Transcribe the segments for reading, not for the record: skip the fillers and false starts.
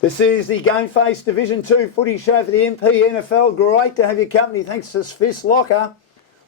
This is the GameFace Division 2 footy show for the MPNFL. Great to have your company. Thanks to Swiss Locker.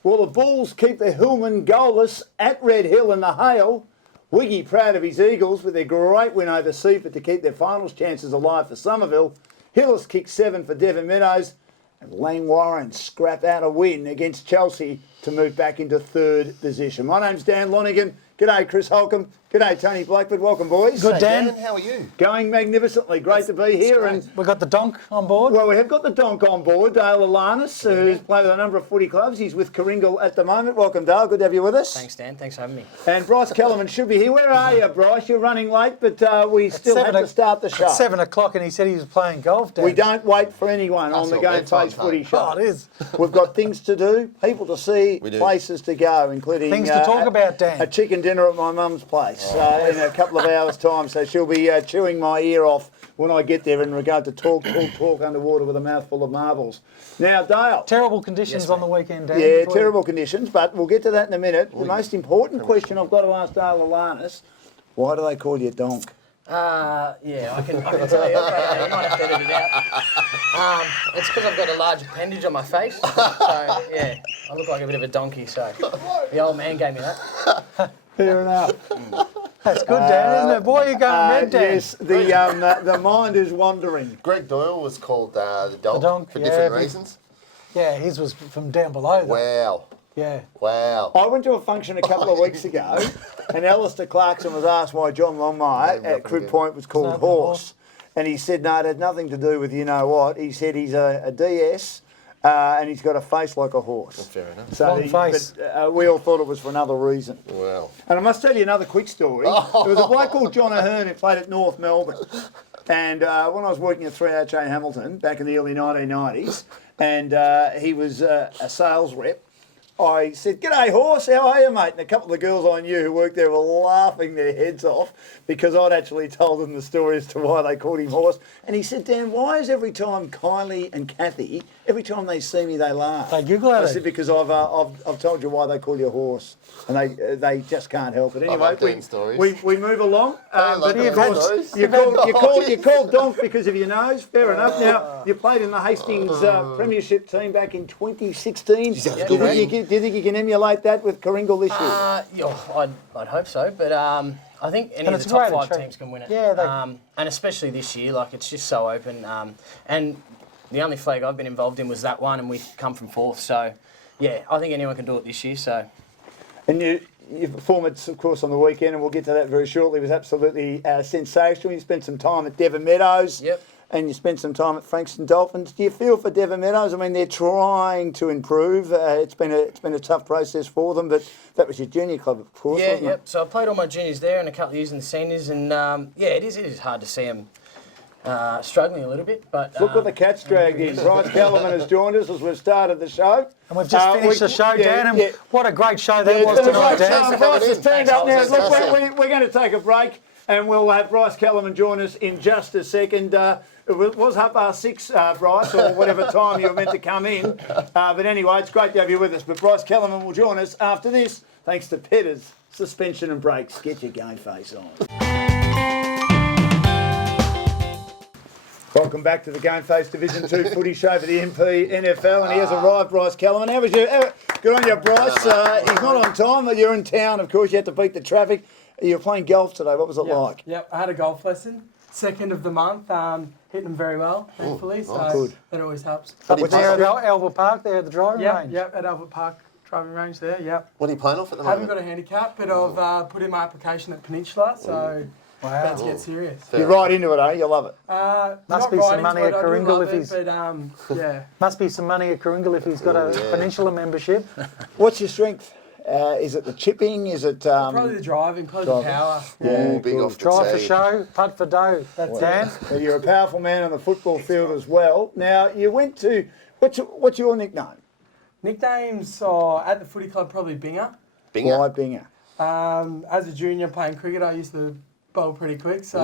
Well, the Bulls keep the Hillman goalless at Red Hill in the hail. Wiggy proud of his Eagles with their great win over Seaford to keep their finals chances alive for Somerville. Hillis kicked 7 for Devon Meadows. And Lang Warren scrap out a win against Chelsea to move back into third position. My name's Dan Lonigan. G'day, Chris Holcomb. G'day, Tony Blackwood. Welcome, boys. Good, Dan. How are you? Going magnificently. Great to be here. And we've got the donk on board. well, we have got the donk on board, Dale Alanis, who's played with a number of footy clubs. He's with Coringal at the moment. Welcome, Dale. Good to have you with us. Thanks, Dan. Thanks for having me. And Bryce Kellerman should be here. Where are you, Bryce? You're running late, but we still have to start the show. It's 7 o'clock and he said he was playing golf, Dan. We don't wait for anyone on the GameFace footy show. Oh, it is. We've got things to do, people to see, places to go, including things to talk about, Dan. A chicken dinner at my mum's place in a couple of hours' time. So she'll be chewing my ear off when I get there in regard to talk underwater with a mouthful of marbles. Now, Dale. Terrible conditions on the weekend, Dan. Yeah, terrible conditions, but we'll get to that in a minute. The most important question I've got to ask Dale Alanis, why do they call you Donk? Yeah, I can tell you. Okay, you might have to edit it out. It's because I've got a large appendage on my face. So, yeah, I look like a bit of a donkey, so the old man gave me that. Fair enough. That's good, Dan, isn't it? Boy, you're going red, Dan. Yes, the mind is wandering. Greg Doyle was called the Donk, Donk, for yeah, different reasons. Yeah, his was from down below, though. Wow. Yeah. Wow. I went to a function a couple of weeks ago, and Alistair Clarkson was asked why John Longmire at Crib Point was called Horse. And he said, no, it had nothing to do with you know what. He said he's a DS, and he's got a face like a horse. Fair enough. So Long face. But, we all thought it was for another reason. Wow. And I must tell you another quick story. There was a bloke called John Ahern who played at North Melbourne. And when I was working at 3HA Hamilton back in the early 1990s, and he was a sales rep, I said, "G'day, Horse, how are you, mate?" And a couple of the girls I knew who worked there were laughing their heads off because I'd actually told them the story as to why they called him Horse. And he said, "Dan, why is every time Kylie and Kathy, every time they see me, they laugh?" They giggle at I it. said, "Because I've told you why they call you Horse." And they just can't help it. Anyway, we move along. But of course, you called Donk because of your nose. Fair enough. Now, you played in the Hastings Premiership team back in 2016. Do you think you can emulate that with Coringal this year? I'd hope so, but I think any of the top 5 teams can win it. Yeah, and especially this year, like it's just so open. And the only flag I've been involved in was that one, and we've come from 4th. So, yeah, I think anyone can do it this year. So. And your performance, of course, on the weekend, and we'll get to that very shortly, was absolutely sensational. You spent some time at Devon Meadows. Yep. And you spent some time at Frankston Dolphins. Do you feel for Devon Meadows? I mean, they're trying to improve. It's been a tough process for them, but that was your junior club, of course, wasn't it? So I played all my juniors there and a couple of years in the seniors, and it is hard to see them struggling a little bit. But look what the Cats dragged in. Bryce Kellerman has joined us as we've started the show. And we've just finished the show, Dan, and what a great show that was tonight, Dan. Bryce has turned up now. Look, we're going to take a break, and we'll have Bryce Kellerman join us in just a second. It was 6:30, Bryce, or whatever time you were meant to come in. But anyway, it's great to have you with us. But Bryce Kellerman will join us after this, thanks to Petters Suspension and Brakes. Get your game face on. Welcome back to the GameFace Division 2 footy show for the MPNFL, and he has arrived, Bryce Kellerman. How was you? Good on you, Bryce. He's not on time, but you're in town, of course. You had to beat the traffic. You were playing golf today. What was it like? Yep, I had a golf lesson. 2nd of the month, hitting them very well, thankfully. So that always helps. Up there at Albert Park, there at the driving range. Yep, at Albert Park driving range there. Yep. What are you playing off at the I haven't moment? got a handicap, but I've put in my application at Peninsula, so about to get serious. You're right into it, eh? You love it. Must be some money at Coringal if he's. But yeah. Must be some money at Coringal if he's got a Peninsula membership. What's your strength? Is it the chipping? Is it probably the driving, probably the power. Yeah, big off the Drive for tee. show, putt for dough. That's Dan. Well, you're a powerful man on the football field as well. Now you went to what's your nickname? Nicknames at the footy club probably Binger. Binger. Why Binger? As a junior playing cricket, I used to bowl pretty quick, so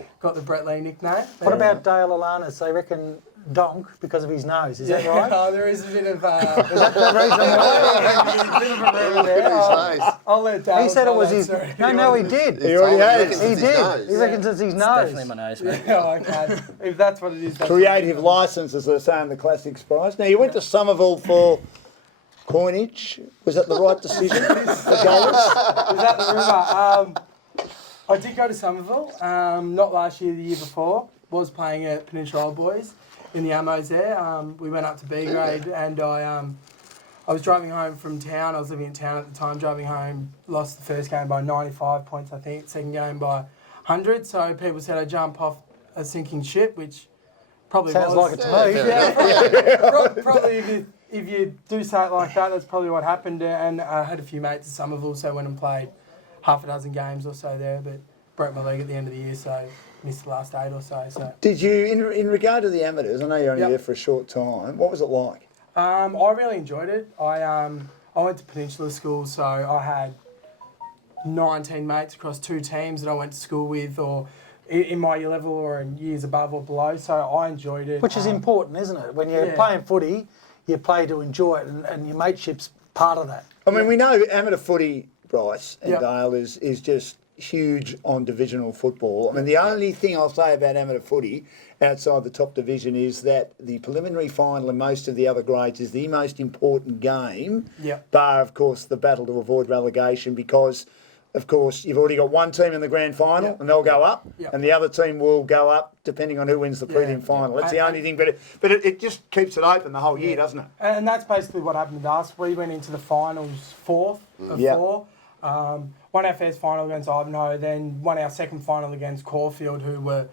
Ooh. got the Brett Lee nickname. What about Dale Alanis? They reckon donk because of his nose. Is that right? Oh, there is a bit of Is that the reason why? a bit of a rumour there. I'll let Dale. He said it tell was that his. story. No, he did. He already has. He did. He reckons it's his nose. Definitely my nose, mate. Oh, okay. If that's what it is. That's Creative license, as they say in the Classics Prize. Now, you went to Somerville for coinage. Was that the right decision for goals? Was that the rumour? I did go to Somerville. Not last year, the year before. Was playing at Peninsula Old Boys in the Ammos there. We went up to B grade, and I was driving home from town. I was living in town at the time. Driving home, lost the first game by 95 points, I think. Second game by 100. So people said I jump off a sinking ship, which probably Sounds was. like it to me. Yeah, probably if you do say it like that, that's probably what happened. And I had a few mates at Somerville, so I went and played half a dozen games or so there, but broke my leg at the end of the year, so missed the last 8 or so. So Did you, in regard to the amateurs, I know you're only Yep. there for a short time, what was it like? I really enjoyed it. I went to Peninsula School, so I had 19 mates across 2 teams that I went to school with, or in my year level or in years above or below, so I enjoyed it. Which is important, isn't it? When you're Yeah. playing footy, you play to enjoy it, and your mateship's part of that. I mean, we know amateur footy, Bryce and Yep. Dale, is just huge on divisional football. I mean, the only thing I'll say about amateur footy outside the top division is that the preliminary final in most of the other grades is the most important game, Yep. bar, of course, the battle to avoid relegation, because, of course, you've already got one team in the grand final Yep. and they'll go up, Yep. and the other team will go up depending on who wins the prelim final. That's the only thing, but it just keeps it open the whole year, doesn't it? And that's basically what happened with us. We went into the finals 4th of Yep. 4. Won our first final against Ivanhoe, then won our second final against Caulfield, who were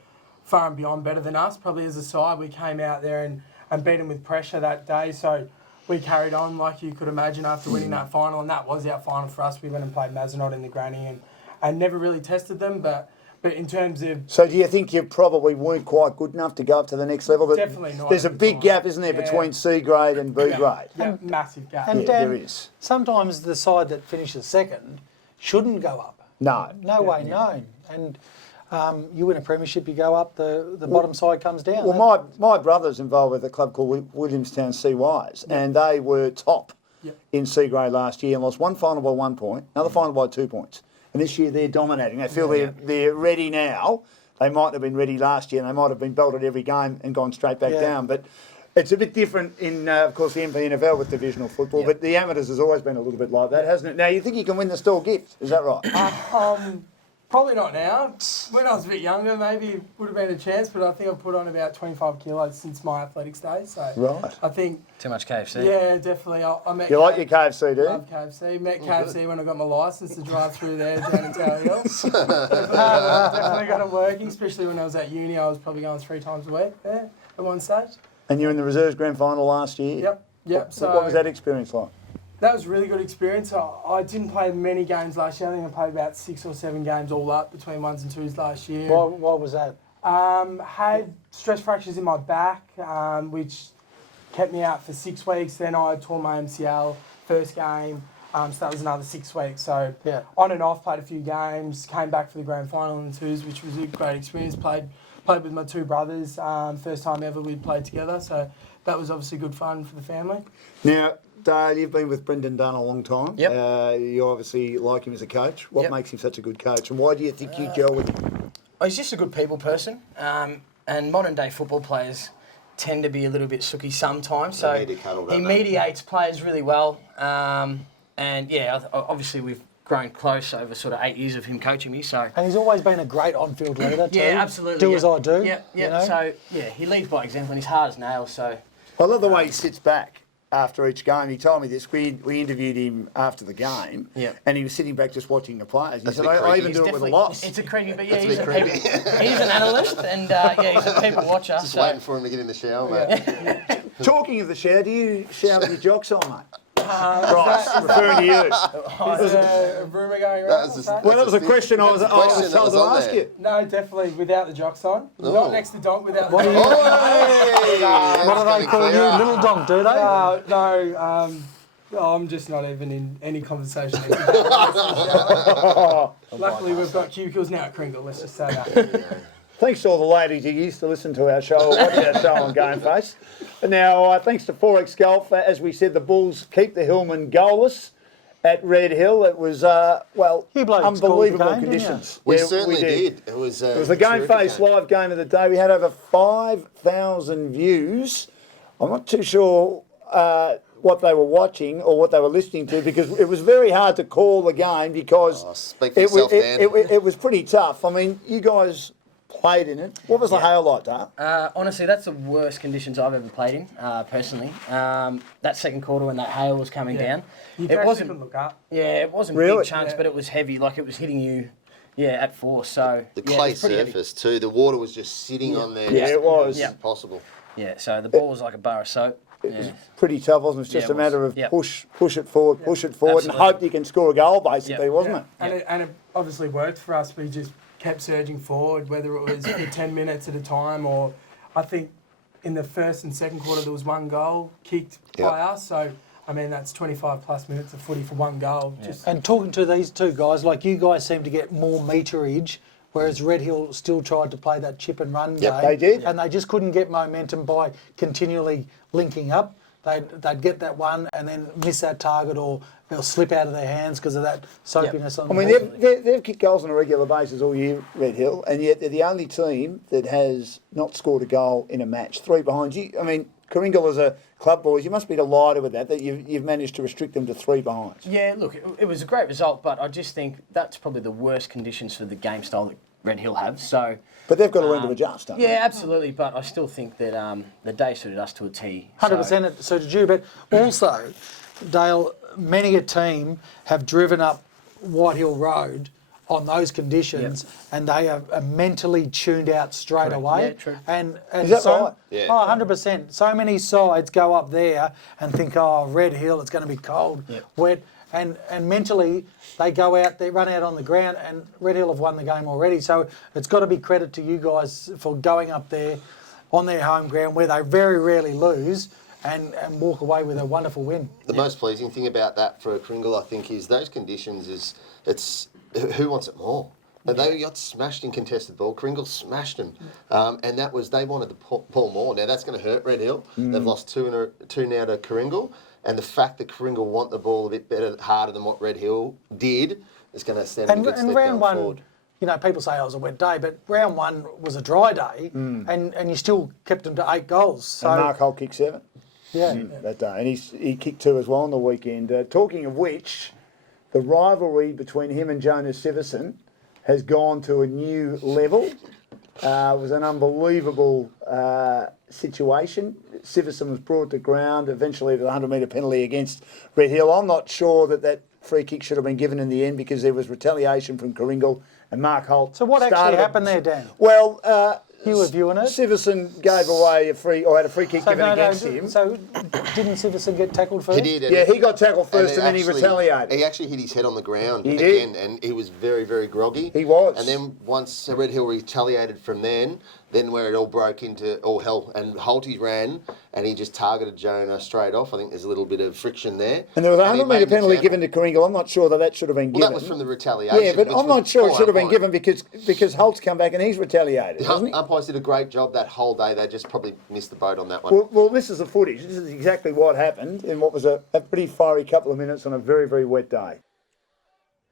far and beyond better than us. Probably as a side, we came out there and beat them with pressure that day. So we carried on, like you could imagine, after winning that final, and that was our final for us. We went and played Mazenot in the granny and never really tested them, but in terms of... So do you think you probably weren't quite good enough to go up to the next level? Definitely not There's a at the big time. gap, isn't there, Yeah. between C grade and B grade? Yeah, massive gap. And Yeah, Dan, there is. sometimes the side that finishes second shouldn't go up. No. No way known. And you win a premiership, you go up, the bottom side comes down. Well, my brother's involved with a club called Williamstown CYs, and they were top Yep. in C grade last year and lost one final by 1 point, another final by 2 points. And this year they're dominating. They feel they're ready now. They might have been ready last year, and they might have been belted every game and gone straight back down. But it's a bit different in, of course, the MPNFL with divisional football. Yep. But the amateurs has always been a little bit like that, hasn't it? Now, you think you can win the Stall gift? Is that right? Probably not now. When I was a bit younger, maybe it would have been a chance, but I think I've put on about 25 kilos since my athletics days. So Right. I think, Too much KFC. yeah, definitely. I met You like your KFC, do you? love KFC. Met KFC when I got my licence to drive through there down in Tower Hill. Definitely got it working, especially when I was at uni. I was probably going 3 times a week there at one stage. And you're in the reserves grand final last year? Yep. So What was that experience like? that was a really good experience. I didn't play many games last year. I think I played about 6 or 7 games all up between 1s and 2s last year. Why was that? Had stress fractures in my back, which kept me out for 6 weeks. Then I tore my MCL first game, so that was another 6 weeks. So Yeah. on and off, played a few games, came back for the grand final in the 2s, which was a great experience. Played with my 2 brothers, first time ever we'd played together. So that was obviously good fun for the family. Now, Dale, you've been with Brendan Dunn a long time. Yep. You obviously like him as a coach. What Yep. makes him such a good coach, and why do you think you gel with him? Oh, he's just a good people person, and modern day football players tend to be a little bit sooky sometimes. So They need to cuddle, he don't they? mediates players really well, and yeah, obviously we've grown close over sort of 8 years of him coaching me. So And he's always been a great on-field leader too. yeah, absolutely. Do yeah. as I do. Yeah, yeah. You know? So yeah, he leads by example, and he's hard as nails. So I love the way he sits back after each game. He told me this. We interviewed him after the game, Yep. and he was sitting back just watching the players. He That's said, a bit I creepy. even He's do it with a loss. It's a creepy, but yeah, That's a he's bit a creepy. people, he's an analyst, and yeah, he's a people watcher. Just so. waiting for him to get in the shower, mate. Talking of the shower, do you shower with your jocks on, mate? Bryce, referring to you. Is there a rumour going around? That's or a- something? Well, that was a question I was That's a question that told was to on ask there. you. No, definitely without the jocks on. Oh. Not next to Donk, without the What do you- jocks. Hey! What do they call you? Little donk, do they? No, I'm just not even in any conversation. Luckily, we've got cubicles now at Kringle. Let's just say that. Thanks to all the ladies who used to listen to our show or watch our show on GameFace. Now, thanks to 4X Golf, as we said, the Bulls keep the Hillman goalless at Red Hill. It was, You blokes unbelievable called the game, didn't conditions. We Yeah, certainly did. It was It was the terrific GameFace game. live game of the day. We had over 5,000 views. I'm not too sure what they were watching or what they were listening to because it was very hard to call the game because Speak for yourself, Dan. it was pretty tough. I mean, you guys played in it. What was the hail like, Dale? Honestly, that's the worst conditions I've ever played in, personally. That second quarter when that hail was coming down. You It wasn't. couldn't look up. Yeah, it wasn't Really? big chunks, Yeah. but it was heavy. Like it was hitting you, at force. So The yeah, clay it was pretty heavy. surface too. The water was just sitting on there. Yeah, it was. Yeah. Impossible. Yeah, so the ball was like a bar of soap. Yeah. Pretty tough, wasn't it? It's just Yeah, a it was. matter of Yep. push it forward, Absolutely. and hope you can score a goal, basically, Yep. wasn't it? And it obviously worked for us. We just kept surging forward, whether it was for 10 minutes at a time or I think in the first and second quarter there was one goal kicked by us. So, I mean, that's 25 plus minutes of footy for one goal. Just And talking to these two guys, like you guys seem to get more meterage, whereas Red Hill still tried to play that chip and run game. they did. And they just couldn't get momentum by continually linking up. They'd get that one and then miss that target or they'll slip out of their hands because of that soapiness on I the mean, ball. they've kicked goals on a regular basis all year, Red Hill, and yet they're the only team that has not scored a goal in a match. 3 behind you. I mean, Kringle as a club, boys, you must be delighted with that you've managed to restrict them to 3 behinds. Yeah, look, it was a great result, but I just think that's probably the worst conditions for the game style that Red Hill have. So. But they've got to learn to adjust, don't they? Yeah, absolutely, but I still think that the day suited us to a T. So- 100% it suited you, but also, Dale, many a team have driven up White Hill Road on those conditions and they are mentally tuned out straight away. Yeah, true. And Is that right? Yeah. Oh, 100%. So many sides go up there and think, oh, Red Hill, it's going to be cold, wet. And mentally, they go out, they run out on the ground, and Red Hill have won the game already. So it's got to be credit to you guys for going up there on their home ground where they very rarely lose and walk away with a wonderful win. The most pleasing thing about that for Kringle, I think, is those conditions it's who wants it more? But they got smashed in contested ball. Kringle smashed them, and that was they wanted the ball more. Now that's going to hurt Red Hill. They've lost two now to Kringle, and the fact that Kringle want the ball a bit better, harder than what Red Hill did, is going to stand them in good And stead round going one, forward. you know, people say it was a wet day, but round one was a dry day, and you still kept them to 8 goals. So And Mark Holt kicked 7 that day, and he kicked 2 as well on the weekend. Talking of which, the rivalry between him and Jonas Siverson has gone to a new level. It was an unbelievable situation. Siverson was brought to ground. Eventually, the 100-metre penalty against Red Hill. I'm not sure that free kick should have been given in the end because there was retaliation from Kringle and Mark Holt. So what actually started it. happened there, Dan? Well, You were viewing it? Siverson gave away had a free kick given against him. So didn't Siverson get tackled first? He did. Yeah, he got tackled first it and then he actually- retaliated. He actually hit his head on the ground He again, did. and he was very, very groggy. He was. And then once Red Hill retaliated from then where it all broke into all hell, and Holty ran, and he just targeted Jonah straight off. I think there's a little bit of friction there. And there was a And he 100-metre made an penalty example. given to Kringle. I'm not sure that should have been Well, given. that was from the retaliation. Yeah, but which I'm was not sure it poor should have been umpiring. given because Holt's come back and he's retaliated, hasn't he? Umpires did a great job that whole day. They just probably missed the boat on that one. Well, this is the footage. This is exactly what happened in what was a pretty fiery couple of minutes on a very, very wet day.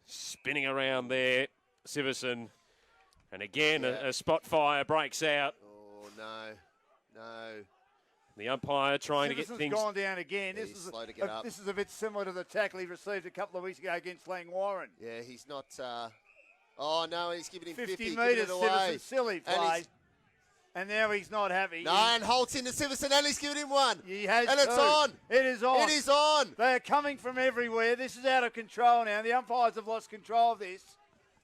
Spinning around there, Siverson. And again, a spot fire breaks out. Oh, no. The umpire trying to get Siverson's things... gone down again. Yeah, he's slow to get up. This is a bit similar to the tackle he received a couple of weeks ago against Lang Warren. Yeah, he's not... Oh, no, he's giving him 50 50 giving metres, it away. Siverson, silly And play. he's- And now he's not happy. No, and Holt's into Siverson, and he's giving him one. He has and it's two. on. It is on. It is on. They are coming from everywhere. This is out of control now. The umpires have lost control of this.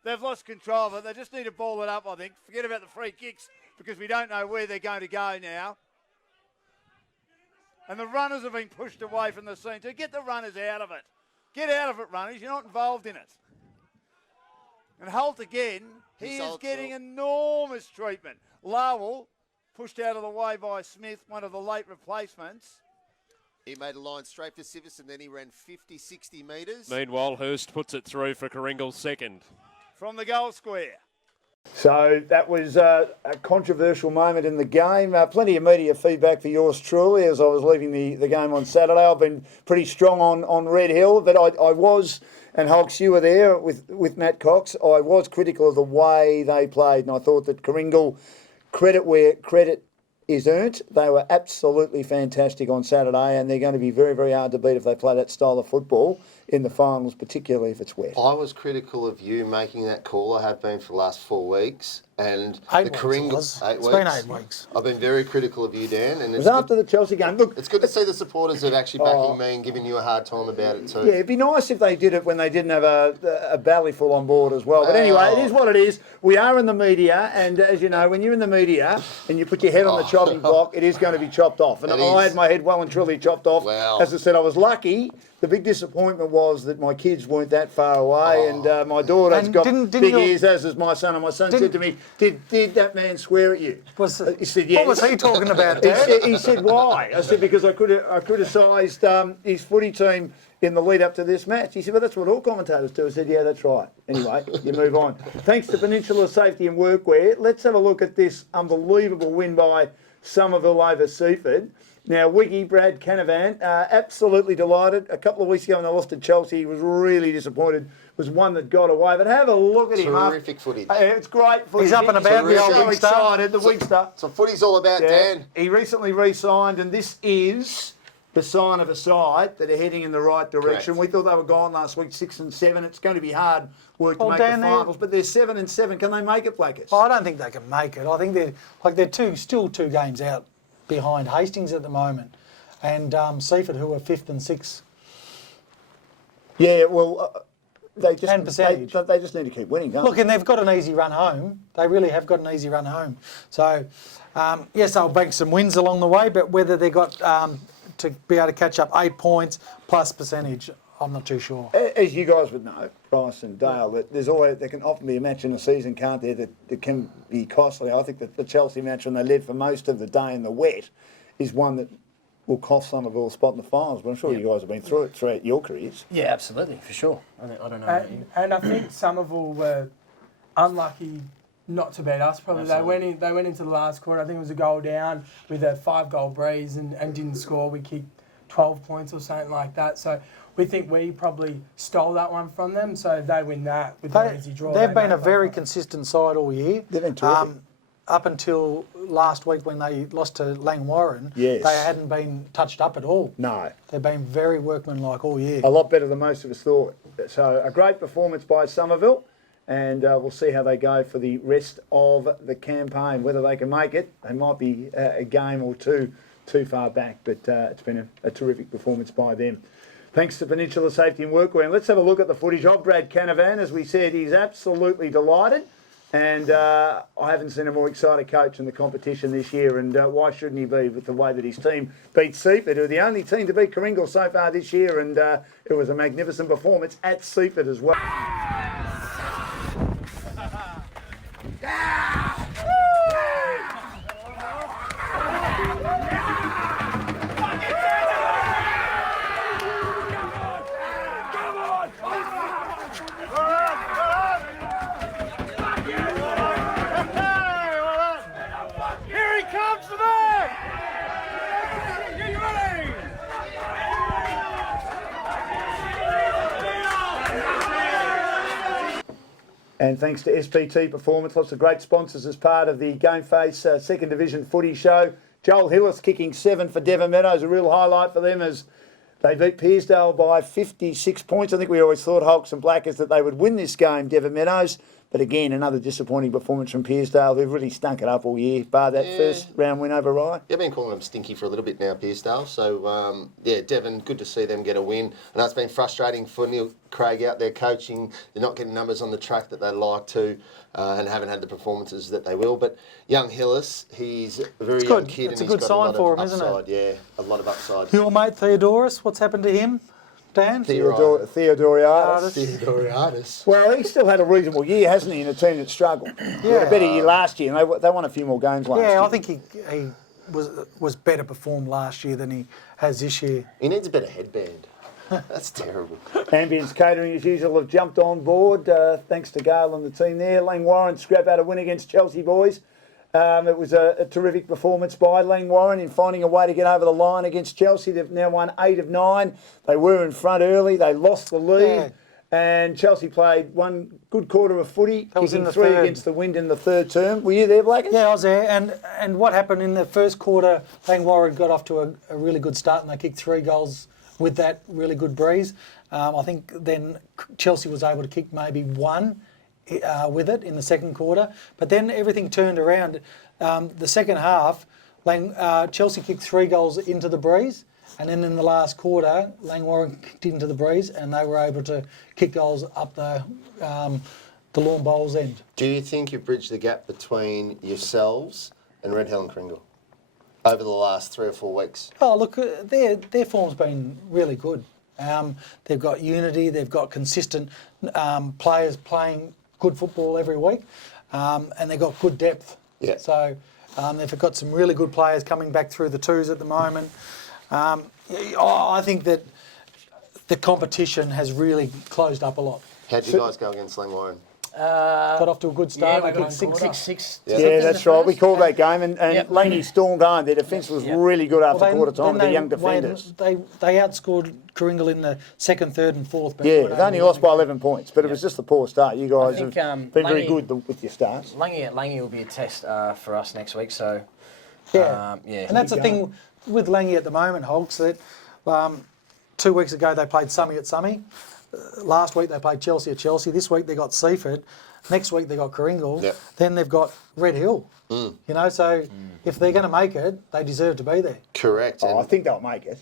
They've lost control of it. They just need to ball it up, I think. Forget about the free kicks because we don't know where they're going to go now. And the runners have been pushed away from the scene. So get the runners out of it. Get out of it, runners. You're not involved in it. And Holt again, he is getting enormous treatment. Lowell pushed out of the way by Smith, one of the late replacements. He made a line straight for Civis, and then he ran 50, 60 metres. Meanwhile, Hurst puts it through for Coringal's second. From the goal square. So that was a controversial moment in the game. Plenty of media feedback for yours truly as I was leaving the game on Saturday. I've been pretty strong on Red Hill, but I was, and Hulks, you were there with Matt Cox, I was critical of the way they played, and I thought that Coringal, credit where credit is earned. They were absolutely fantastic on Saturday, and they're going to be very, very hard to beat if they play that style of football in the finals, particularly if it's wet. I was critical of you making that call. I have been for the last 4 weeks. And Eight the weeks. It's been 8 weeks. I've been very critical of you, Dan. And It was after the Chelsea game. Look, it's good to see the supporters of actually backing me and giving you a hard time about it too. Yeah, it'd be nice if they did it when they didn't have a Ballyful on board as well. But anyway, it is what it is. We are in the media, and as you know, when you're in the media and you put your head on the chopping block, it is going to be chopped off. And I had my head well and truly chopped off. Well. As I said, I was lucky. The big disappointment was that my kids weren't that far away, and my daughter's got big ears, as is my son. And my son said to me, "Did that man swear at you?" He said, "Yeah." What was he talking about, He said, "Why?" I said, "Because I criticised his footy team in the lead up to this match." He said, "Well, that's what all commentators do." I said, "Yeah, that's right." Anyway, you move on. Thanks to Peninsula Safety and Workwear, let's have a look at this unbelievable win by Somerville over Seaford. Now, Wiggy, Brad Canavan, absolutely delighted. A couple of weeks ago when they lost to Chelsea, he was really disappointed. Was one that got away. But have a look at him. Terrific footage. It's great footage. He's up and about, the old so Wigster. excited, the Wigster. So footy's all about, Dan. He recently re-signed, and this is the sign of a side that are heading in the right direction. Correct. We thought they were gone last week, 6 and 7. It's going to be hard work to Well, make Dan, the finals, but they're 7 and 7. Can they make it, Blackers? I don't think they can make it. I think they're still 2 games out behind Hastings at the moment, and Seaford, who are 5th and 6th. Yeah, well, they just And percentage. they just need to keep winning, don't Look, and they've got an easy run home. They really have got an easy run home. So, yes, they'll bank some wins along the way, but whether they've got to be able to catch up 8 points plus percentage, I'm not too sure. they? As you guys would know, Bryce and Dale, that there can often be a match in a season, can't there, that can be costly. I think that the Chelsea match, when they led for most of the day in the wet, is one that will cost Somerville a spot in the finals, but I'm sure you guys have been through it throughout your careers. Yeah, absolutely, for sure. I don't know about you. And I think Somerville were unlucky not to beat us. Probably they went into the last quarter. I think it was a goal down with a 5-goal breeze and didn't score. We kicked 12 points or something like that. So we think we probably stole that one from them. So if they win that with an easy draw. They've been a very consistent side all year. They've been terrific. Up until last week when they lost to Lang Warren, Yes. they hadn't been touched up at all. No. They've been very workmanlike all year. A lot better than most of us thought. So a great performance by Somerville, and we'll see how they go for the rest of the campaign. Whether they can make it, they might be a game or two too far back, but it's been a terrific performance by them. Thanks to Peninsula Safety and Workwear. And let's have a look at the footage of Brad Canavan. As we said, he's absolutely delighted. And I haven't seen a more excited coach in the competition this year, and why shouldn't he be with the way that his team beat Seaford, who are the only team to beat Coringal so far this year, and it was a magnificent performance at Seaford as well. And thanks to SPT Performance, lots of great sponsors as part of the GameFace Second Division Footy Show. Joel Hillis kicking 7 for Devon Meadows, a real highlight for them as they beat Pearsdale by 56 points. I think we always thought, Hulks and Blackers, that they would win this game, Devon Meadows. But again, another disappointing performance from Pearsdale, who've really stunk it up all year, bar that first round win over Rye. Yeah, I've been calling them stinky for a little bit now, Pearsdale. So, Devon, good to see them get a win. I know it's been frustrating for Neil Craig out there coaching. They're not getting numbers on the track that they'd like to and haven't had the performances that they will. But young Hillis, he's a very young kid. It's and a good he's got sign for him, isn't upside. it? Yeah, a lot of upside. Your mate Theodorus, what's happened to him, Dan? Theodoriadis. Theodoriadis. Well, he still had a reasonable year, hasn't he, in a team that struggled. He had a better year last year, and they won a few more games last year. Yeah, I think he was better performed last year than he has this year. He needs a better headband. That's terrible. Ambience Catering, as usual, have jumped on board. Thanks to Gale and the team there. Lang Warren scrap out a win against Chelsea boys. It was a terrific performance by Lang Warren in finding a way to get over the line against Chelsea. They've now won 8 of 9. They were in front early. They lost the lead. Yeah. And Chelsea played one good quarter of footy, That was kicking in the 3 third. against the wind in the third term. Were you there, Blackers? Yeah, I was there. And what happened in the first quarter, Lang Warren got off to a really good start and they kicked 3 goals with that really good breeze. I think then Chelsea was able to kick maybe 1 with it in the second quarter. But then everything turned around. The second half, Chelsea kicked 3 goals into the breeze. And then in the last quarter, Lang Warren kicked into the breeze and they were able to kick goals up the lawn bowls end. Do you think you've bridged the gap between yourselves and Red Hill and Kringle over the last 3 or 4 weeks? Oh, look, their form's been really good. They've got unity, they've got consistent players playing good football every week, and they've got good depth. Yeah. So they've got some really good players coming back through the twos at the moment. I think that the competition has really closed up a lot. How'd you guys go against Lang Warren? Got off to a good start. Yeah, we They got kicked 6-6. Yeah, that's right. We called that game, and Yep. Laney stormed home. Their defence was really good after Well, quarter time. then The young defenders. They outscored Kringle in the second, third, and fourth. but Yeah, weren't they only able to lost by win. 11 points, but it was just a poor start. You guys think, have been very Laney- good with your starts. Langy will be a test for us next week, so Yeah, yeah. and that's the thing with Langy at the moment, Holks, that 2 weeks ago they played Summy at Summy. Last week they played Chelsea at Chelsea. This week they got Seaford. Next week they got Kringle. Yep. Then they've got Red Hill. You know, so if they're going to make it, they deserve to be there. Correct. Oh, I And think they'll make it.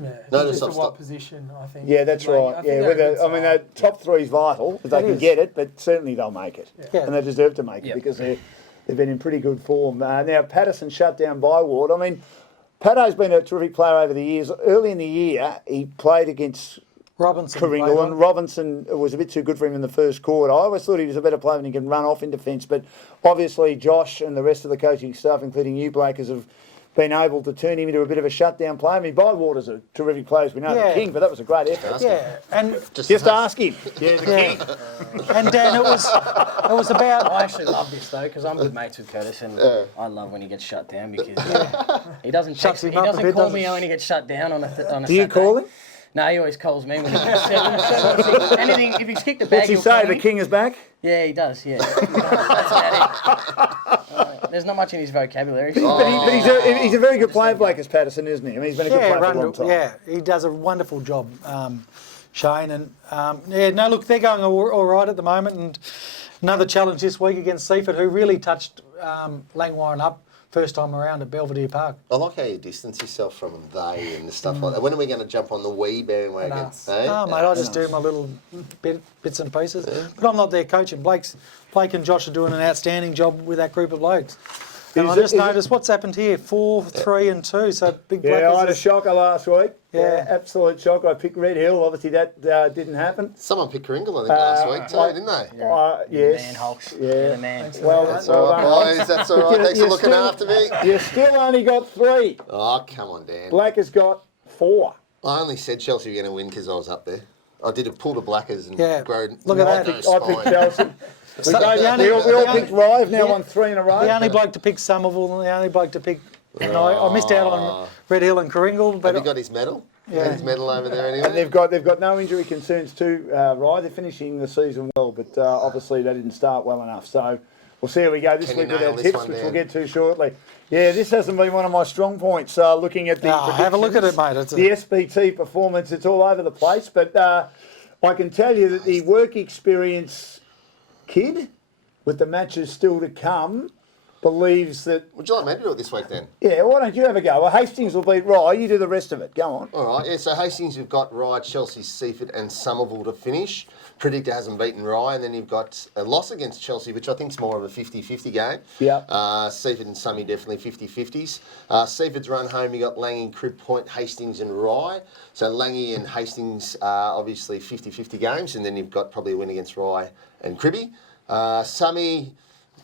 Yeah. No, just stop, at what stop. position, I think. Yeah, that's Like, right. I think Yeah, they're a good I mean, side. the top 3 is vital if they It can is. get it, but certainly they'll make it. Yeah. And they deserve to make it Yep. because they've been in pretty good form. Now, Patterson shut down Byward. I mean, Pato's been a terrific player over the years. Early in the year, he played against Robinson. Kringle, played and on. Robinson was a bit too good for him in the first quarter. I always thought he was a better player and he can run off in defence, but obviously Josh and the rest of the coaching staff, including you, Blakers, have been able to turn him into a bit of a shutdown player. I mean, Bywater's a terrific player, as we know, Yeah. the King, but that was a great effort. Yeah, and Just ask him. Yeah, the King. and Dan, it was about. I actually love this though because I'm good mates with Curtis, and I love when he gets shut down because he doesn't Shuts text, he him up a doesn't bit, call doesn't me he? when he gets shut down on a Do you Saturday. call him? No, he always calls me when he gets anything. If he's kicked a bag, What's he he'll say? call The me. King is back? Yeah, he does. Yeah, that's about it. There's not much in his vocabulary. But he's a very good player, Blakers Patterson, isn't he? I mean, he's been a good player for a long time. Yeah, he does a wonderful job, Shane. And no, look, they're going all right at the moment. And another challenge this week against Seaford, who really touched Lang Warren up first time around at Belvedere Park. I like how you distance yourself from they and the stuff like that. When are we going to jump on the we bandwagon? And us. Eh? Oh, mate, I just do my little bits and pieces. But I'm not there coaching. Blake and Josh are doing an outstanding job with that group of blokes. And I just noticed what's happened here, 4, 3 and 2, so big Yeah, I had a Blakers. shocker last week. Yeah. Absolute shocker. I picked Red Hill. Obviously, that didn't happen. Someone picked Kringle, I think, last week too, didn't they? Yes. Man, Hulks. Yeah. You're the man. Well, That's all right, boys. That's all right. Thanks for looking after me. You still only got 3. Oh, come on, Dan. Black has got 4. I only said Chelsea were going to win because I was up there. I did a pull to Blackers and Yeah, grown. look at no that. I picked spine. Chelsea. We all picked Rye. Have now won 3 in a row. The only bloke to pick Somerville and the only bloke to pick... And I missed out on Red Hill and Kringle, Have but you got his medal? Yeah. His medal over there And anyway. they've got no injury concerns too, Rye. They're finishing the season well, but obviously they didn't start well enough. So we'll see how we go this Can you week with nail our this tips, one which down? we'll get to shortly. Yeah, this hasn't been one of my strong points. Looking at the have a look at it, predictions, mate. It's the SPT performance, it's all over the place. But I can tell you that the work experience kid, with the matches still to come, believes that. Would you like me to do it this week then? Yeah, why don't you have a go? Well, Hastings will beat Rye. You do the rest of it. Go on. All right, yeah, so Hastings, you've got Rye, Chelsea, Seaford and Somerville to finish. Predictor hasn't beaten Rye, and then you've got a loss against Chelsea, which I think is more of a 50-50 game. Yeah. Seaford and Summy definitely 50-50s. Seaford's run home, you got Langy, Crib Point, Hastings and Rye. So Langy and Hastings are obviously 50-50 games, and then you've got probably a win against Rye and Cribby. Summy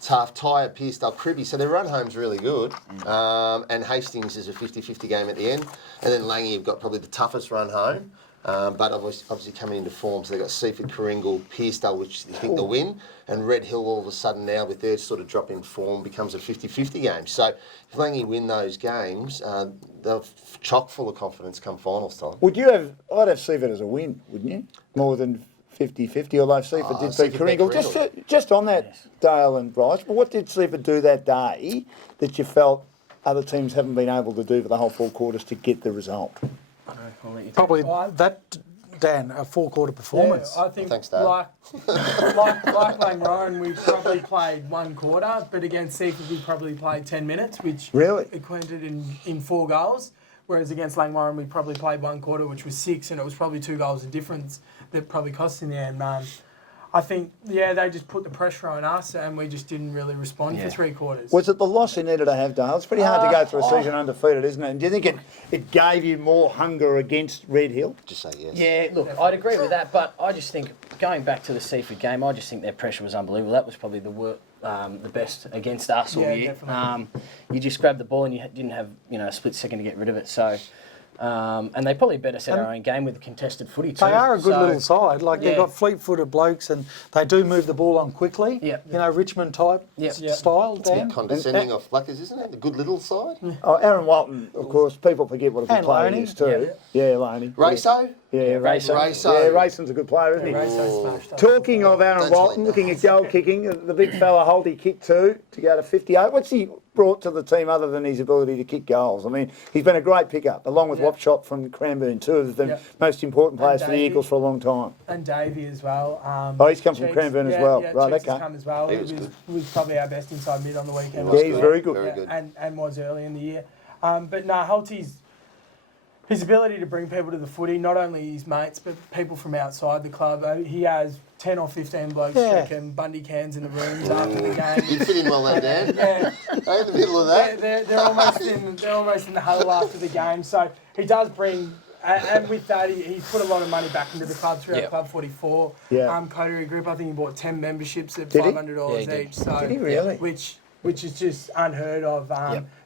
tough. Tyre, Pearcedale, Cribby. So their run home's really good. And Hastings is a 50-50 game at the end. And then Langy have got probably the toughest run home. But obviously coming into form, so they've got Seaford, Coringal, Pearcedale, which I think they'll win, and Red Hill all of a sudden now with their sort of drop in form becomes a 50-50 game. So if Langy win those games, they're chock full of confidence come finals time. I'd have Seaford as a win, wouldn't you? More than 50-50, although Seaford did Seaford beat beat Coringal. Just on that, Dale and Bryce, but what did Seaford do that day that you felt other teams haven't been able to do for the whole 4 quarters to get the result? I'll let you take Probably it. that, Dan, a 4-quarter performance. Yeah, I think Thanks, Dave. like Langwarrin, we probably played 1 quarter, but against Seaford we probably played 10 minutes, which Really? equated in 4 goals. Whereas against Langwarrin we probably played 1 quarter, which was 6, and it was probably 2 goals of difference that probably cost in the end. I think, they just put the pressure on us and we just didn't really respond for 3 quarters. Was it the loss you needed to have, Dale? It's pretty hard to go through a season undefeated, isn't it? And do you think it gave you more hunger against Red Hill? Just say yes. Yeah, look, I'd agree with that, but I just think, going back to the Seaford game, I just think their pressure was unbelievable. That was probably the best against us all year. Definitely. You just grabbed the ball and you didn't have a split second to get rid of it. So, and they probably better set our own game with the contested footy too. They are a good little side. Like they've got fleet-footed blokes, and they do move the ball on quickly. Yeah. Richmond type style. It's a Dan. bit condescending of Flackers, isn't it? The good little side. Oh, Aaron Walton, of course, people forget what a good And player he Loney. is too. Yeah, Loney. Raso? Yeah, Raso. Yeah, Rayson's a good player, isn't he? Raso smashed us. Talking of Aaron Don't Walton, say looking at goal kicking, the big fella Holty kicked 2 to go to 58. What's he brought to the team other than his ability to kick goals? I mean, he's been a great pickup, along with Wapshot from Cranbourne, 2 of the most important players for the Davey. Eagles for a long time. And Davey as well. He's come from Cranbourne as well. Right, Cheeks okay. has come as well. He He was was probably our best inside mid on the weekend. Yeah, he's very good. Very good. And was early in the year. But no, Holty's his ability to bring people to the footy, not only his mates, but people from outside the club. He has 10 or 15 blokes drinking Bundy cans in the rooms after the game. You fit in well there, Dan. Yeah, Hey, in the middle of that. they're almost in the huddle after the game. So he does bring, and with that, he's put a lot of money back into the club through our Club 44 coterie group. I think he bought 10 memberships at $500 each. So Did he really? Which is just unheard of.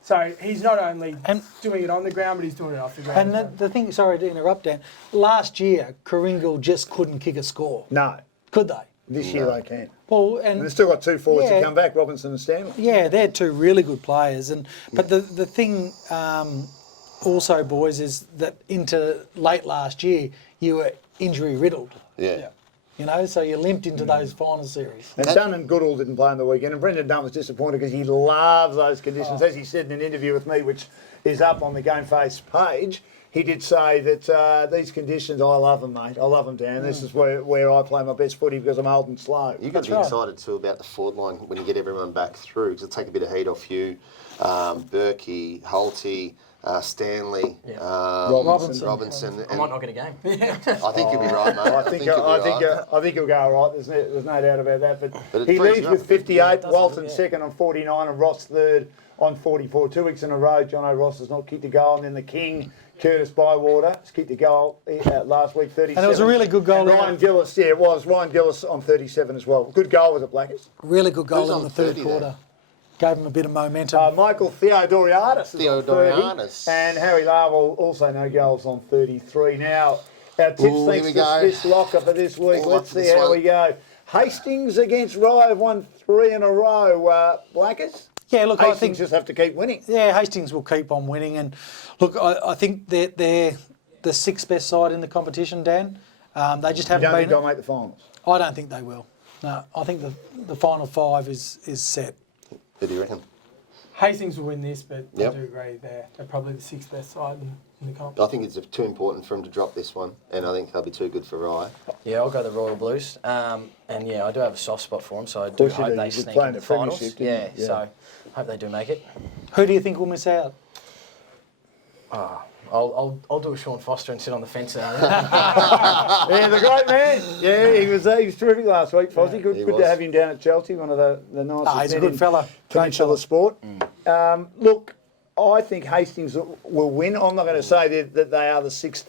So he's not only doing it on the ground, but he's doing it off the ground. And the thing, sorry to interrupt, Dan, last year, Coringal just couldn't kick a score. No, Could they? this year they can. Well, And they've still got 2 forwards to Yeah. come back, Robinson and Stanley. yeah, they're 2 really good players. But the thing also, boys, is that into late last year, you were injury riddled. Yeah. So you limped into those final series. And Dunn and Goodall didn't play on the weekend, and Brendan Dunn was disappointed because he loves those conditions. As he said in an interview with me, which is up on the GameFace page, he did say that these conditions, I love them, mate. I love them, Dan. This is where I play my best footy because I'm old and slow. You've got to be excited too about the forward line when you get everyone back through, because it'll take a bit of heat off you. Berkey, Holty, Stanley, Robinson. I might not get a game. I think you'll be right, mate. I think he'll go all right. There's no doubt about that. But it he frees leads you with up a bit. 58, Walton second on 49, and Ross third on 44. 2 weeks in a row, Jono Ross has not kicked a goal, and then the King, Curtis Bywater, has kicked a goal last week, 37. And it was a really good goal. And Ryan Gillis, it was. Ryan Gillis on 37 as well. Good goal, was it, Blackers? Really good goal Who's in on the third 30 quarter. there? Gave him a bit of momentum. Michael Theodoriadis is on 30, Theodoriadis. and Harry Larwell also no goals on 33. Now, our tips, Ooh, thanks here we to go. Swiss Locker for this week. All Let's up for see this how one. we go. Hastings against Rye have won 3 in a row. Blackers? Yeah, look, I Hastings think just have to keep winning. Yeah, Hastings will keep on winning, and look, I think they're the 6th best side in the competition, Dan. They just You haven't don't think been. they'll make the finals? I don't think they will. No, I think the final 5 is set. Who do you reckon? Hastings will win this, but Yep. I do agree they're probably the 6th best side in the comp. I think it's too important for them to drop this one, and I think they'll be too good for Rye. Yeah, I'll go the Royal Blues. And yeah, I do have a soft spot for them, so I do course you hope do. they You did sneak play in in the the finals. premiership, didn't you? Yeah. So hope they do make it. Who do you think will miss out? I'll do a Sean Foster and sit on the fence now. Yeah, the great man. Yeah, he was terrific last week, Fozzie. Good he to was. have him down at Chelsea, one of the nicest He's a men good in fella. Great Peninsula fella. sport. Look, I think Hastings will win. I'm not going to say that they are the 6th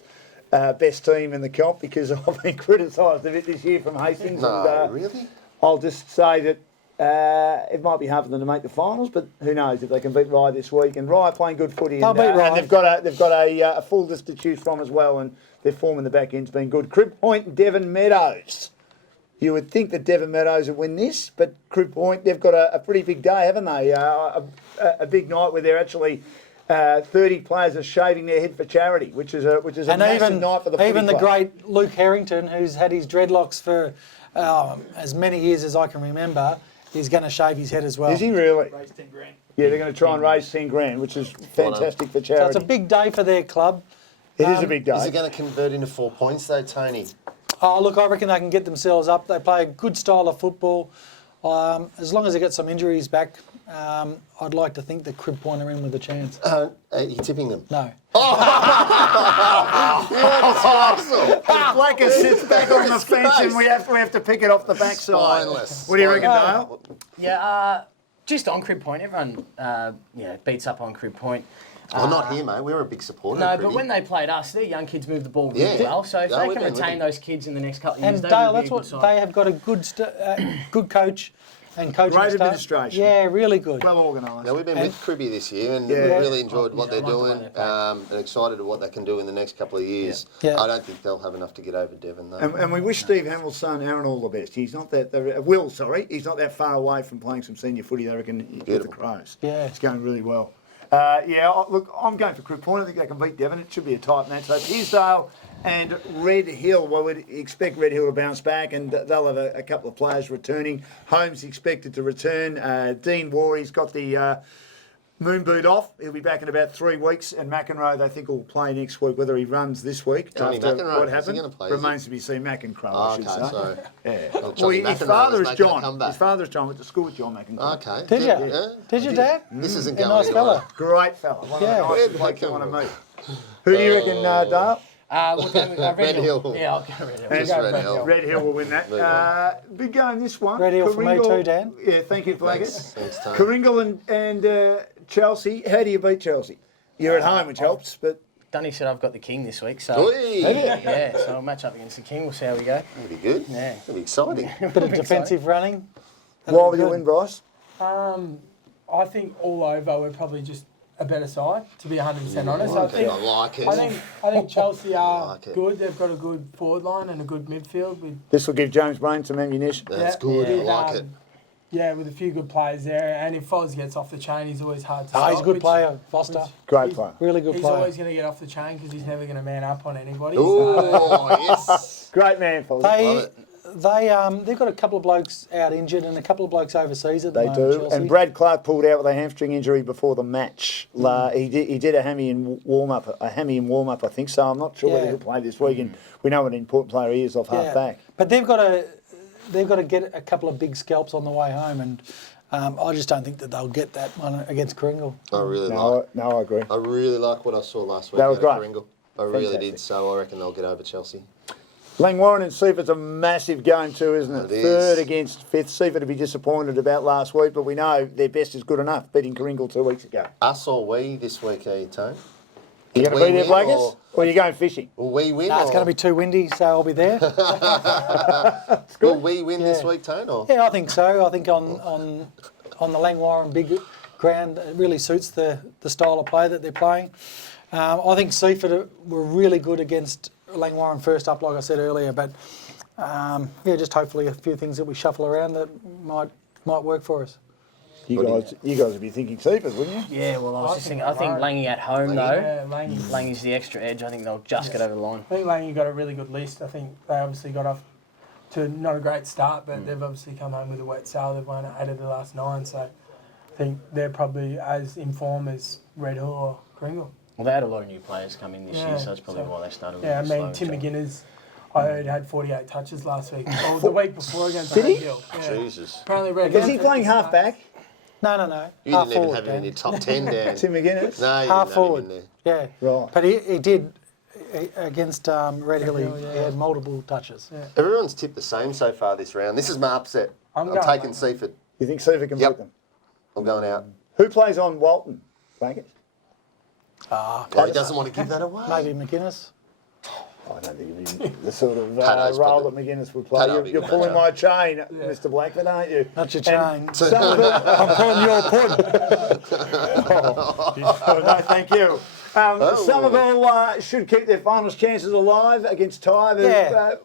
best team in the comp because I've been criticised a bit this year from Hastings. No, and, really? I'll just say that It might be hard for them to make the finals, but who knows if they can beat Rye this week. And Rye are playing good footy. They'll beat Rye. And they've got a full list to choose from as well, and their form in the back end's been good. Crib Point and Devon Meadows. You would think that Devon Meadows would win this, but Crib Point, they've got a pretty big day, haven't they? A big night where they're actually 30 players are shaving their head for charity, which is a massive night for the footy even the club. great Luke Harrington, who's had his dreadlocks for as many years as I can remember, is going to shave his head as well. Is he really? Raise 10 grand. Yeah, they're going to try and raise 10 grand, which is fantastic for So charity. it's a big day for their club. It is a big day. Is it going to convert into 4 points though, Tony? Oh, look, I reckon they can get themselves up. They play a good style of football. As long as they get some injuries back, I'd like to think that Crib Point are in with a chance. Are you tipping them? No. Blacker sits back on the fence and we have to pick it off the backside. Spineless. What do you reckon, Dale? Yeah, just on Crib Point. Everyone, beats up on Crib Point. Well, not here, mate. We're a big supporter. No, of but Cribby. when they played us, their young kids move the ball really Yeah. well. So if No, they we've can been retain looking. those kids in the next couple of years, And they Dale, will be that's a good what side. they have got a good coach and coaching Great staff. administration. Yeah, really good. Well organised. Now, we've been with Cribby this year and Yeah. really enjoyed what they're I like the way doing they play. and excited at what they can do in the next couple of years. Yeah. I don't think they'll have enough to get over Devon, though. And we wish Steve Hamill's son Aaron all the best. He's not that he's not that far away from playing some senior footy. They reckon with the Beautiful. Crows. Yeah. It's going really well. Look, I'm going for Crib Point. I think they can beat Devon. It should be a tight match. So Pearsdale and Red Hill. Well, we'd expect Red Hill to bounce back, and they'll have a couple of players returning. Holmes expected to return. Dean Warry's got the moon boot off. He'll be back in about 3 weeks, and McEnroe they think will play next week. Whether he runs this week Johnny after McEnroe, what is he happened gonna play, is he? remains to be seen. McEnroe, I should say. sorry. Yeah. Well, Johnny His McEnroe father was is making a John. comeback. His father's John. Went to school with John McEnroe. Okay. Did you? Yeah. Did your dad? This isn't Yeah, going nice anywhere. fella. Great fella. One Yeah. of the nicest Where'd blokes you that want to come meet. Who do you reckon, Dale? We'll go with Red Hill. Yeah, I'll go Red Hill. Just Red Hill. Red Hill will win that. Big game this one. Red Hill for me too, Dan. Yeah, thank you, Blaggers. Thanks, Tony. Kringle and Chelsea. How do you beat Chelsea? You're at home, which helps, but Dunny said I've got the king this week, so Oi! yeah, so I'll match up against the king. We'll see how we go. That'll be good. Yeah. That'll be exciting. Bit of defensive running. why will you win, Bryce? I think all over we're probably just a better side, to be 100% honest. I like it. I think Chelsea are like it. good. They've got a good forward line and a good midfield with This will give James Brain some ammunition. That's good. with, I like it. Yeah, with a few good players there. And if Foz gets off the chain, he's always hard to Oh, stop. he's a good which- player, Foster. Great he's- player. Really good He's player. always going to get off the chain because he's never going to man up on anybody. Oh, yes. Great man, Foz. Love They've got a couple of blokes out injured and a couple of blokes overseas at the They moment. do. Chelsea. And Brad Clark pulled out with a hamstring injury before the match. He did a hammy in warm up, I think. So I'm not sure whether Yeah. he'll play this week. And we know what an important player he is off half back. But they've got to get a couple of big scalps on the way home, and I just don't think that they'll get that one against Kringle. I really like. I agree. I really like what I saw last week. That was out of great. Kringle. I really Fantastic. did. So I reckon they'll get over Chelsea. Langwarren and Seifert a massive game too, isn't it? It is. Third against fifth. Seifert to be disappointed about last week, but we know their best is good enough, beating Kringle 2 weeks ago. Us or we this week, are you, Tone? You going to be there, Blaggers? Or are you going fishing? Will we win? It's going to be too windy, so I'll be there. Will we win this Yeah. week, Tone? Or? Yeah, I think so. I think on the Langwarren big ground, it really suits the style of play that they're playing. I think Seaford were really good against Langwarren first up, like I said earlier. But just hopefully a few things that we shuffle around that might work for us. You guys would be thinking Seifert, wouldn't you? Yeah, well, I was I just think thinking. I think Langy Langy at home Yeah, though. Langy. Langy's the extra edge. I think they'll just get over the line. I think Langy got a really good list. I think they obviously got off to not a great start, but they've obviously come home with a wet sail. They've won 8 of the last 9, so I think they're probably as in form as Red Hill or Kringle. Well, they had a lot of new players come in this Yeah, year, so that's probably so- why they started. Yeah, I a little mean, slow, Tim so- McGuinness, I heard, had 48 touches last week. Or the week before against Did Red he? Hill. Yeah. Jesus. Apparently Red Is Hill he playing took the half back? No. You Half didn't even forward, have him in Dan. your top 10, Dan. Tim McGuinness? No, you Half didn't forward. have him in there. Yeah. Right. But he did against Red Hill. He yeah. had multiple touches. Yeah. Everyone's tipped the same so far this round. This is my upset. I'm I'm going taking Langy. Seaford. You think Seifert can Yep. beat them? I'm going out. Who plays on Walton, Blaggers? Oh, he doesn't want to give that away. Maybe McGuinness. I don't think it'd be the sort of Paddo's role probably- that McGuinness would play. Paddo would be You're the pulling manager. my chain, Mr. Blackman, aren't you? Not your chain. Some of it, I'm pulling your pudding. no, thank you. Somerville should keep their finals chances alive against Tyre. Yeah.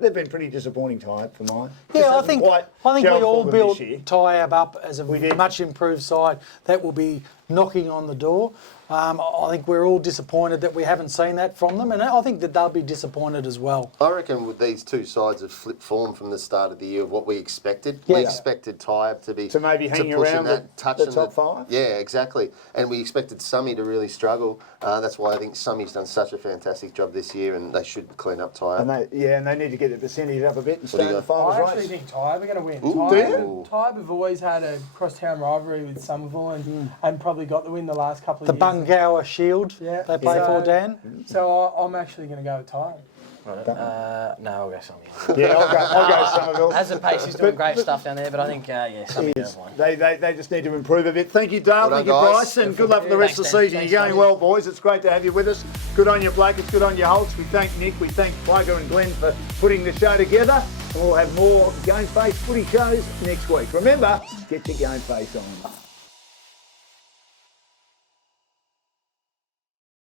They've been pretty disappointing, Tyre, for mine. Yeah, Just I hasn't think quite we gelled all for them built this year. Tyab up as a did. much improved side that will be knocking on the door. I think we're all disappointed that we haven't seen that from them, and I think that they'll be disappointed as well. I reckon with these two sides have flipped form from the start of the year of what we expected. Yeah. We expected Tyab to be To maybe hanging pushing around that, the touching top five? Yeah, exactly. And we expected Summy to really struggle. That's why I think Summy's done such a fantastic job this year, and they should clean up Tyab. And they need to get the percentage up a bit and What do stay you in the got? finals I actually race. think Tybe are going to win. Ooh, do Tybe have always had a crosstown rivalry with Somerville and probably got the win the last couple The of years. Bungower Shield Yeah. they play for, Dan. So I'm actually going to go with Tybe. No, I'll go Summy. Yeah, I'll go Somerville. As a pace, he's doing great stuff down there, but I think, Summy Yes. does one. They just need to improve a bit. Thank you, Dale. Well Thank done, you, guys. Bryce. And good luck for the rest of the Thanks, Dan. season. Thanks, You're going mate. well, boys. It's great to have you with us. Good on you, Blake. It's good on you, Holtz. We thank Nick. We thank Blake and Glenn for putting the show together. And we'll have more GameFace footy shows next week. Remember, get your GameFace on.